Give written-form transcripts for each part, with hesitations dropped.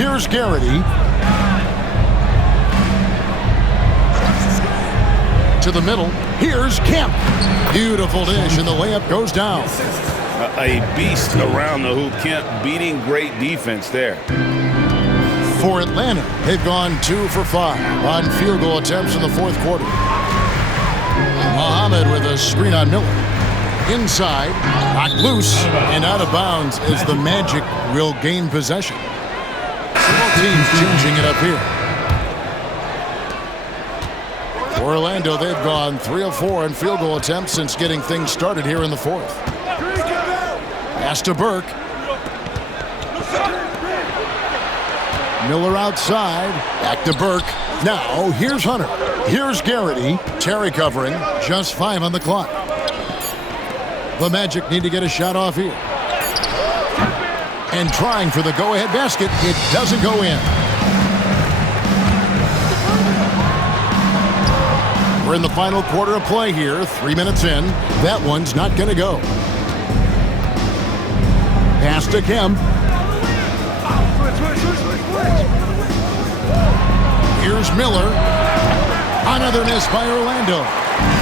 Here's Garrity. To the middle. Here's Kemp. Beautiful dish, and the layup goes down. A beast around the hoop. Kemp beating great defense there. For Atlanta, they've gone 2 for 5 on field goal attempts in the fourth quarter. Muhammad with a screen on Miller. Inside, knocked loose, and out of bounds as the Magic will gain possession. Both teams changing it up here. For Orlando, they've gone 3 of 4 in field goal attempts since getting things started here in the fourth. Pass to Burke. Miller outside. Back to Burke. Now, here's Hunter. Here's Garrity. Terry covering. Just 5 on the clock. The Magic need to get a shot off here. And trying for the go-ahead basket. It doesn't go in. We're in the final quarter of play here. 3 minutes in. That one's not going to go. Pass to Kemp. Here's Miller. Another miss by Orlando.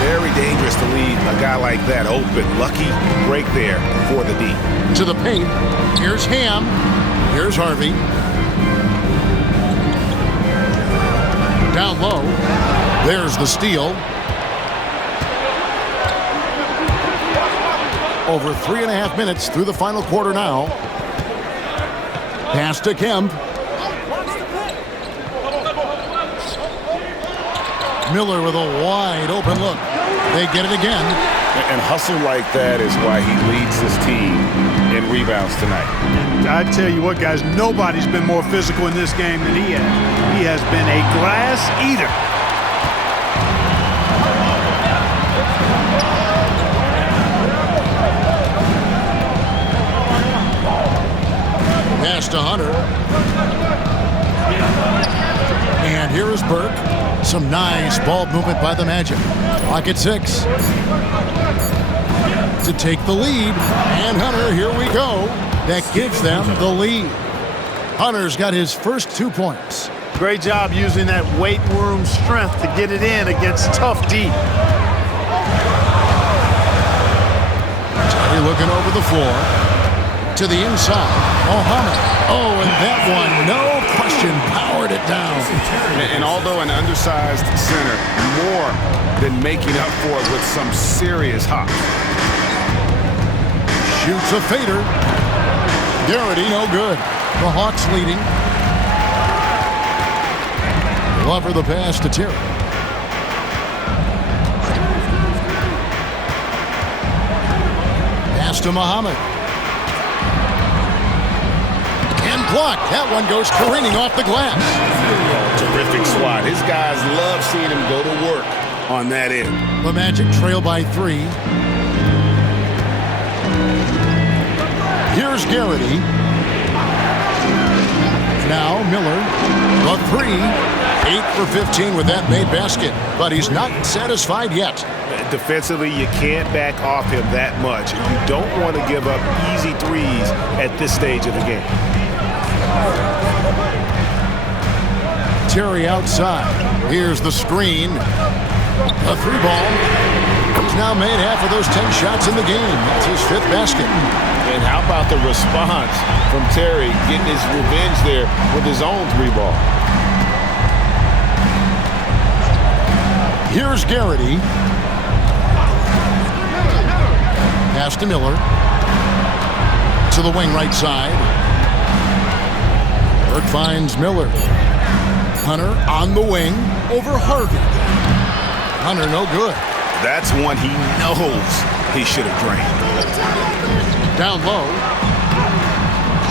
Very dangerous to leave a guy like that open. Lucky break there for the D. To the paint. Here's Ham. Here's Harvey. Down low. There's the steal. Over 3.5 minutes through the final quarter now. Pass to Kemp. Miller with a wide open look. They get it again. And hustle like that is why he leads his team in rebounds tonight. I tell you what, guys, nobody's been more physical in this game than he has. He has been a glass eater. Pass to Hunter. And here is Burke. Some nice ball movement by the Magic. Clock at 6. To take the lead. And Hunter, here we go. That gives them the lead. Hunter's got his first 2 points. Great job using that weight room strength to get it in against tough D. Terry looking over the floor. To the inside. Muhammad. Oh, and that one, no question, powered it down. And although an undersized center, more than making up for it with some serious hops. Shoots a fader. Garrity, no good. The Hawks leading. Glover the pass to Terry. Pass to Muhammad. And blocked. That one goes careening off the glass. Terrific swat. His guys love seeing him go to work on that end. The Magic trail by 3. Here's Garrity. Now Miller. The 3. 8 for 15 with that made basket. But he's not satisfied yet. Defensively, you can't back off him that much. You don't want to give up easy threes at this stage of the game. Terry outside. Here's the screen. A 3 ball. He's now made half of those 10 shots in the game. That's his 5th basket. And how about the response from Terry getting his revenge there with his own 3 ball? Here's Garrity. Pass to Miller. To the wing right side. Burke finds Miller. Hunter on the wing over Harvey. Hunter no good. That's one he knows he should have drained. Down low.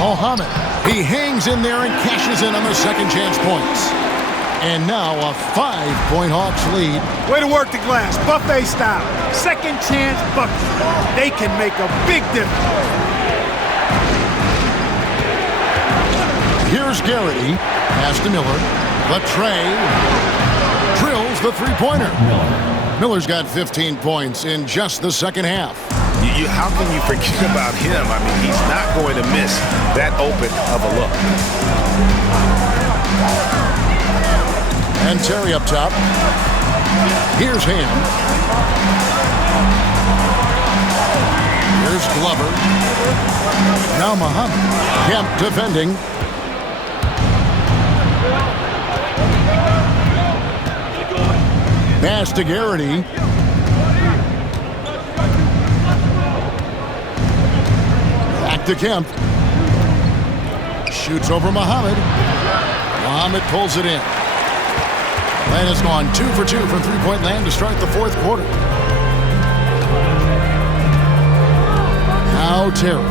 Muhammad. He hangs in there and cashes in on the second chance points. And now a 5-point Hawks lead. Way to work the glass, buffet style. Second chance buckets. They can make a big difference. Here's Garrity. Pass to Miller. The tray. Drills the 3-pointer. Miller's got 15 points in just the second half. How can you forget about him? I mean, he's not going to miss that open of a look. And Terry up top. Here's Ham. Here's Glover. Now Muhammad. Kemp defending. Pass to Garrity. Back to Kemp. Shoots over Muhammad. Muhammad pulls it in. Atlanta's gone 2 for 2 from three-point land to start the fourth quarter. Now Terry.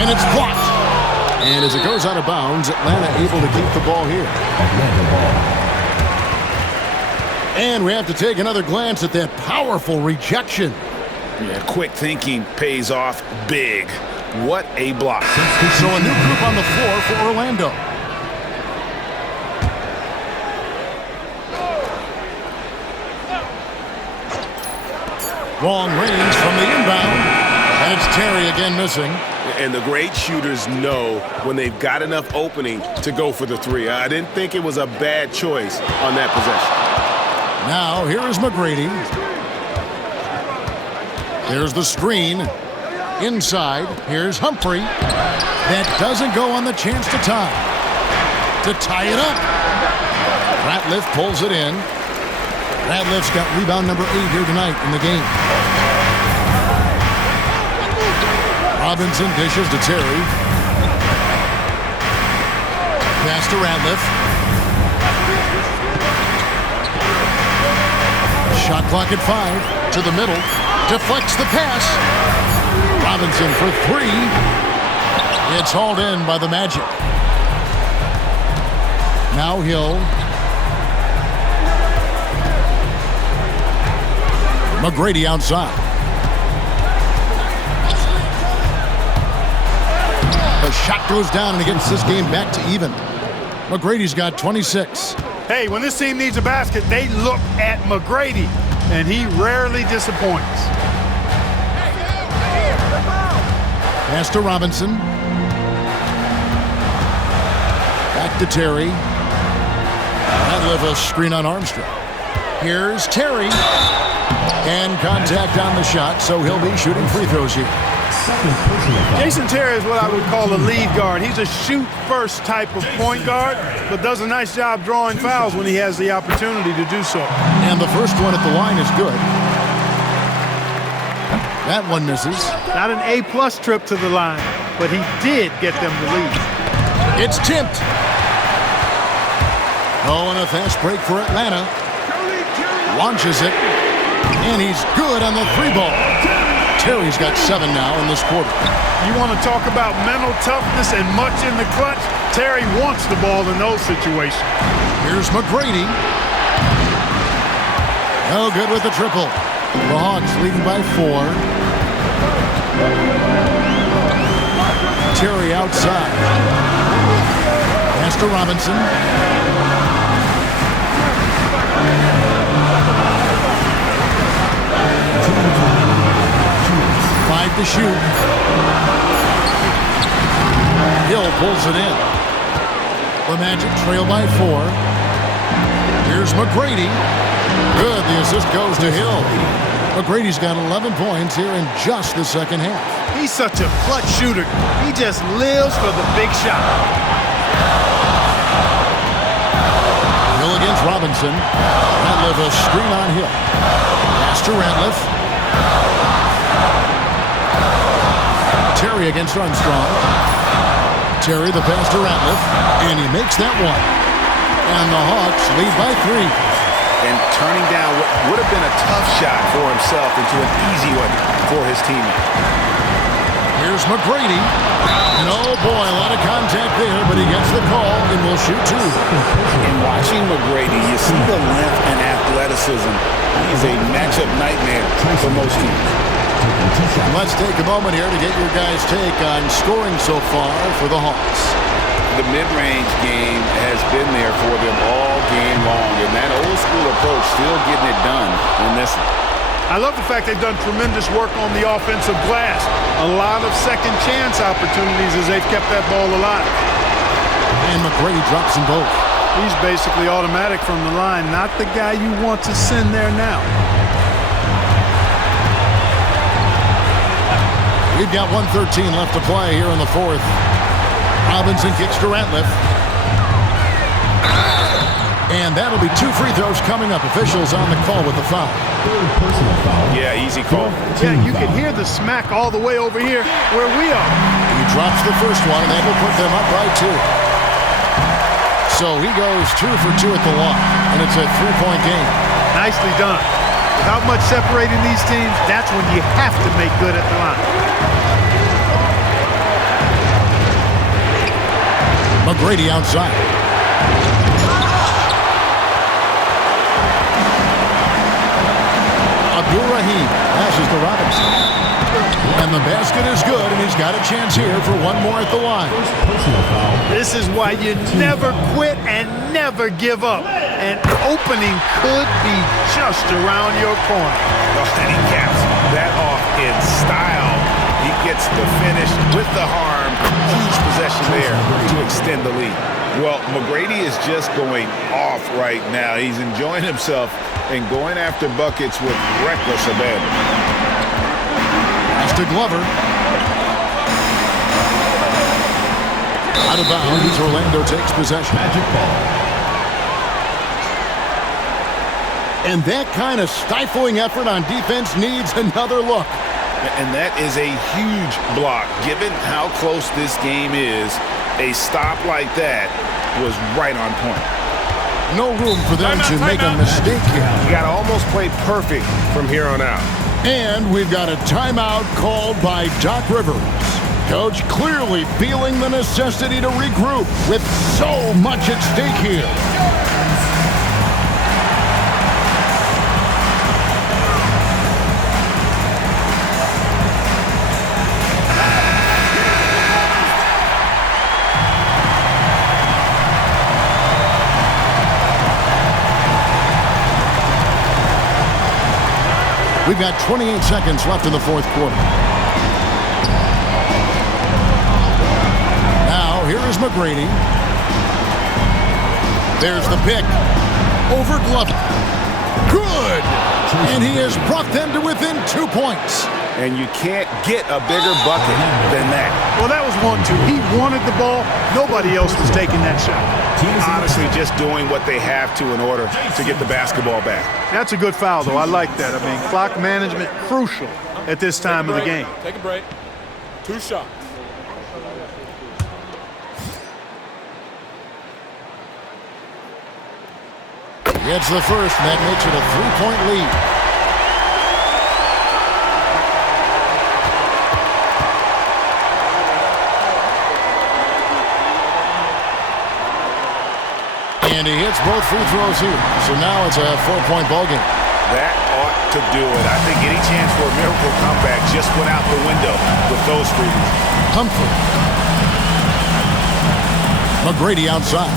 And it's blocked. And as it goes out of bounds, Atlanta able to keep the ball here. And we have to take another glance at that powerful rejection. Yeah, quick thinking pays off big. What a block. So a new group on the floor for Orlando. Long range from the inbound. And it's Terry again missing. And the great shooters know when they've got enough opening to go for the three. I didn't think it was a bad choice on that possession. Now here is McGrady. There's the screen. Inside, here's Humphrey. That doesn't go on the chance to tie. To tie it up. Ratliff pulls it in. Ratliff's got rebound number 8 here tonight in the game. Robinson dishes to Terry. Pass to Ratliff. Shot clock at 5. To the middle. Deflects the pass. Robinson for 3. It's hauled in by the Magic. Now Hill. McGrady outside. The shot goes down and it gets this game back to even. McGrady's got 26. Hey, when this team needs a basket, they look at McGrady, and he rarely disappoints. Pass to Robinson. Back to Terry. Ratliff a screen on Armstrong. Here's Terry. And contact on the shot, so he'll be shooting free throws here. Jason Terry is what I would call a lead guard. He's a shoot-first type of point guard, but does a nice job drawing fouls when he has the opportunity to do so. And the first one at the line is good. That one misses. Not an A-plus trip to the line, but he did get them the lead. It's tipped. Oh, and a fast break for Atlanta. Launches it, and he's good on the 3-ball. Terry's got 7 now in this quarter. You want to talk about mental toughness and much in the clutch? Terry wants the ball in those situations. Here's McGrady. No good with the triple. The Hawks leading by 4. Terry outside. Pass to Robinson. Five to shoot. Hill pulls it in. The Magic trail by 4. Here's McGrady. Good. The assist goes to Hill. McGrady's got 11 points here in just the second half. He's such a clutch shooter. He just lives for the big shot. Hill against Robinson. Ratliff a screen on Hill. Pass to Ratliff. Terry against Armstrong. Terry the pass to Ratliff. And he makes that one. And the Hawks lead by 3. And turning down what would have been a tough shot for himself into an easy one for his teammate. Here's McGrady. And oh boy, a lot of contact there, but he gets the call and will shoot 2. In watching McGrady, you see the length and athleticism. He's a matchup nightmare for most teams. And let's take a moment here to get your guys' take on scoring so far for the Hawks. The mid-range game has been there for them all game long, and that old-school approach still getting it done in this one. I love the fact they've done tremendous work on the offensive glass. A lot of second chance opportunities as they've kept that ball alive. And McGrady drops them both. He's basically automatic from the line, not the guy you want to send there now. We've got 1:13 left to play here in the fourth. Robinson kicks to Ratliff. And that'll be 2 free throws coming up. Officials on the call with the foul. Yeah, easy call. Yeah, you can hear the smack all the way over here where we are. He drops the first one, and that will put them up by 2. So he goes 2 for 2 at the line, and it's a 3-point game. Nicely done. Without much separating these teams, that's when you have to make good at the line. McGrady outside. Abdur-Rahim passes to Robinson. And the basket is good, and he's got a chance here for one more at the line. This is why you never quit and never give up. An opening could be just around your corner. And he caps that off in style. He gets the finish with the harm. Huge possession there to extend the lead. Well, McGrady is just going off right now. He's enjoying himself and going after buckets with reckless abandon. Pass to Glover. Out of bounds, Orlando takes possession. Magic ball. And that kind of stifling effort on defense needs another look. And that is a huge block. Given how close this game is, a stop like that was right on point. No room for them to make a mistake here. You got to almost play perfect from here on out. And we've got a timeout called by Doc Rivers. Coach clearly feeling the necessity to regroup with so much at stake here. We've got 28 seconds left in the fourth quarter. Now, here is McGrady. There's the pick. Over Glover. Good! And he has brought them to within 2 points. And you can't get a bigger bucket than that. Well, that was 1-2. He wanted the ball. Nobody else was taking that shot. Honestly, just doing what they have to in order to get the basketball back. That's a good foul, though. I like that. I mean, clock management crucial at this time of the game. Take a break. 2 shots. Gets the first, and that makes it a 3-point lead. And he hits both free throws here. So now it's a 4-point ball game. That ought to do it. I think any chance for a miracle comeback just went out the window with those frees. Humphrey. McGrady outside.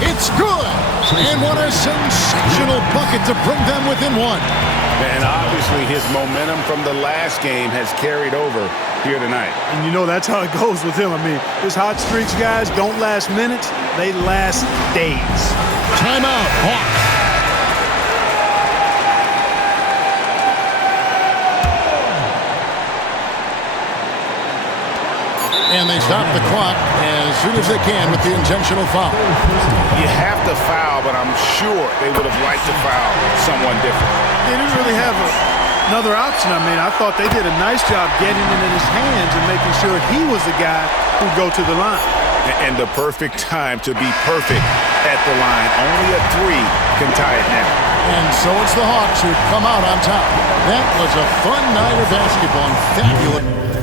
It's good! And what a sensational bucket to bring them within 1. And obviously his momentum from the last game has carried over here tonight. And you know that's how it goes with him. I mean, his hot streaks, guys, don't last minutes. They last days. Timeout, Hawks. And they stop the clock as soon as they can with the intentional foul. You have to foul, but I'm sure they would have liked to foul someone different. They didn't really have another option. I mean, I thought they did a nice job getting it in his hands and making sure he was the guy who'd go to the line. And the perfect time to be perfect at the line. Only a 3 can tie it now. And so it's the Hawks who come out on top. That was a fun night of basketball and fabulous.